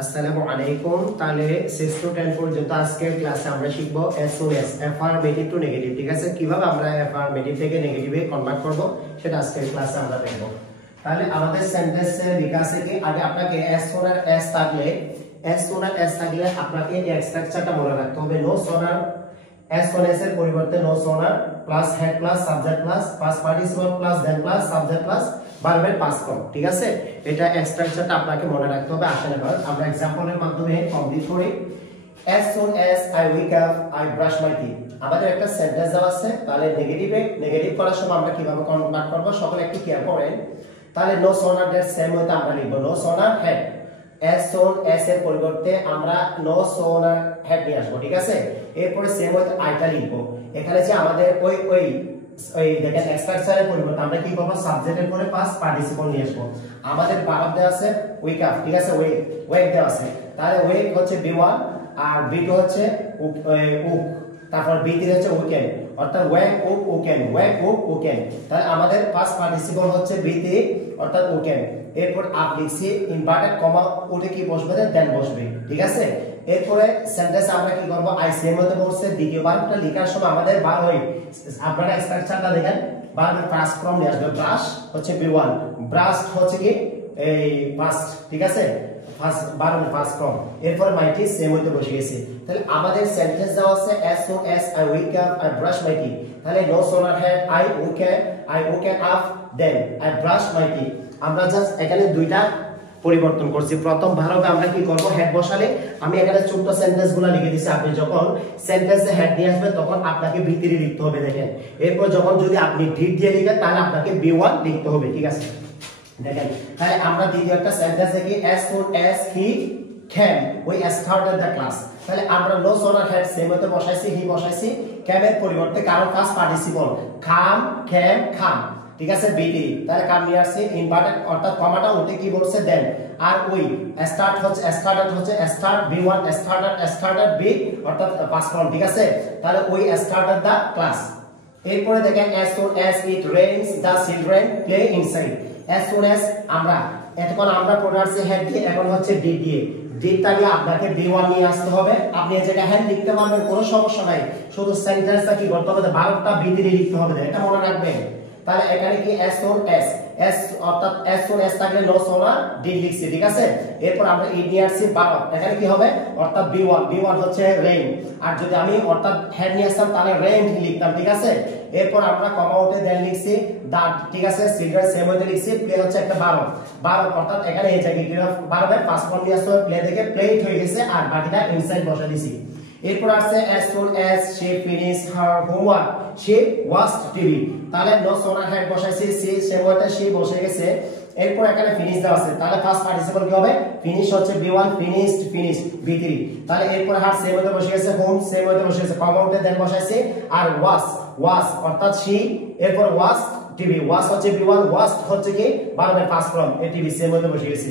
আসসালামু আলাইকুম। তাহলে 6 to 10 পর্যন্ত আজকের ক্লাসে আমরা শিখব এসওএস অ্যাফারমেটিভ টু নেগেটিভ। ঠিক আছে, কিভাবে আমরা অ্যাফারমেটিভ থেকে নেগেটিভে কনভার্ট করব সেটা আজকের ক্লাসে আমরা দেখব। তাহলে আমাদের সেন্টেন্সে লেখা আছে কি আগে আপনাকে এস সোনার এস থাকলে আপনাকে এই স্ট্রাকচারটা মনে রাখতে হবে। নো সোনার এস সোনার এর পরিবর্তে no sooner plus had plus subject plus past participle plus then plus subject plus ভার্বের পাস্ট ফর্ম। ঠিক আছে, এটা স্ট্রাকচারটা আপনাকে মনে রাখতে হবে। আসেন এবার আমরা एग्जांपलের মাধ্যমে কমপ্লিট করি। as soon as I wake up I brush my teeth। আমাদের একটা সেন্টেন্স দেওয়া আছে, তাহলে নেগেটিভ করার সময় আমরা কিভাবে কনভার্ট করব সকলে একটু কেয়ার করেন। তাহলে নো সোনার এর সেম ওয়েতে আমরা লিখব no sooner head. as soon as এর পরিবর্তে আমরা নো সোনার হেড নিয়ে আসবো। ঠিক আছে, এরপরে সেম ওয়েতে আইটা লিখব। এখানে যে আমাদের ওই দেখেন স্ট্রাকচারের পরিবর্তে আমরা কি করব, সাবজেক্টের পরে পাস্ট পার্টিসিপল নিয়ে আসবো। আমাদের ভার্ব দেওয়া আছে ওয়েক আপ। ঠিক আছে, ওয়েক দেওয়া আছে, তাহলে ওয়েক হচ্ছে বি1 আর বি2 হচ্ছে উক, তারপর বি3 হচ্ছে উইকেন্ড, অর্থাৎ ওয়েক উক উকেন। তাহলে আমাদের পাস্ট পার্টিসিপল হচ্ছে বি3 অর্থাৎ উকেন। এরপর আপ লিখছি ইনভার্টেড কমা উঠে কি বসবে, দেন বসবে। ঠিক আছে, এরপরে সেন্টেন্স আমরা কি করব, আই সেম মধ্যে বসছে দ্বিতীয় বারটা লেখার সময় আমাদের বার হয় আপনারা স্ট্রাকচারটা দেখেন। বারবার পাস্ট ফর্ম নিয়ে আসবে। ব্রাশ হচ্ছে বি1, ব্রাশড হচ্ছে কি এই পাস্ট। ঠিক আছে, ফার্স্ট বারবার পাস্ট ফর্ম। এরপর মাইটি সেম মধ্যে বসে গেছে। তাহলে আমাদের সেন্টেন্স দেওয়া আছে as soon as I wake up I brush my teeth। তাহলে no sooner had I woken up then I brush my teeth। আমরা জাস্ট এখানে দুইটা পরিবর্তন করছি। প্রথম ভার্বে আমরা কি করব, হেড বসালে আমি এখানে ছোট সেন্টেন্সগুলো লিখে দিয়েছি। আপনি যখন সেন্টেন্সে হেড নিয়ে আসবেন তখন আপনাকে বি3 লিখতে হবে। দেখেন, এরপর যখন যদি আপনি ডিড দিয়ে লিখেন তাহলে আপনাকে বি1 লিখতে হবে। ঠিক আছে, দেখেন তাহলে আমরা দ্বিতীয় একটা সেন্টেন্স দেখি as soon as he came we started the class। তাহলে আমরা নো সোনার হেড সেম মতে বসাইছি, হি বসাইছি, came এর পরিবর্তে কারণ পাস্ট পার্টিসিপল come। ঠিক আছে, বি3, তাহলে কাম নিয়ে আসছে ইনভার্টেড অর্থাৎ কমাটা উঠে কি বলছে দেন। আর ওই স্টার্টেড হচ্ছে স্টার্ট বি1 স্টার্টেড বি অর্থাৎ পাস্ট ফর্ম। ঠিক আছে, তাহলে ওই স্টার্টেড দা ক্লাস। এরপরে দেখেন as soon as it rains the children play inside। as soon as আমরা এখন আমরা প্রোনাউন্সে হেড দিয়ে, এখন হচ্ছে ডি দিয়ে। ডিটাকে আপনাকে বি1 নিয়ে আসতে হবে। আপনি এই জায়গায় হেড লিখতে পারবেন, কোনো সমস্যা নাই, শুধু সেন্টেন্সটা কি করতে হবে, ভার্বটা বি3 লিখতে হবে, এটা মনে রাখবেন। তাহলে এখানে কি as soon as অর্থাৎ as soon as থাকলে নো সোনা ডি লিখছি। ঠিক আছে, এরপর আমরা ই নিয়ে আসছি ভার্ব। এখানে কি হবে অর্থাৎ বি1 হচ্ছে রেইন, আর যদি আমি অর্থাৎ হেড নিয়ে আসতাম তাহলে রেইন লিখতাম। ঠিক আছে, এরপর আমরা কমা উঠে দেন লিখছি দ্যাট। ঠিক আছে, চিলড্রেন সেম ওয়েতে লিখছি। প্লে হচ্ছে একটা ভার্ব অর্থাৎ এখানে এই জায়গায় কি ভার্বের পাস্ট ফর্ম নিয়ে আসতে হবে। প্লে থেকে প্লেড হয়ে গেছে আর বাকিটা ইনসাইড বসা দিছি। এরপর আসছে as soon as she finished her homework she watched TV। তাহলে নো সোনার হেড বসাইছি, সি সেম ওয়েতে সি বসে গেছে। এরপর এখানে ফিনিশ দেওয়া আছে, তাহলে ফার্স্ট পার্টিসিপল কি হবে, ফিনিশ হচ্ছে বি1 ফিনিশড বি3। তাহলে এরপর হার সেম ওয়েতে বসে গেছে, হোম সেম ওয়েতে বসে গেছে, কমা উঠে দেন বসাইছি। আর ওয়াচ অর্থাৎ সি, এরপর ওয়াচ টিভি, ওয়াচ হচ্ছে বি1 ওয়াচ হচ্ছে কি ভার্বের পাস্ট ফর্ম, এই টিভি সেম ওয়েতে বসে গেছে।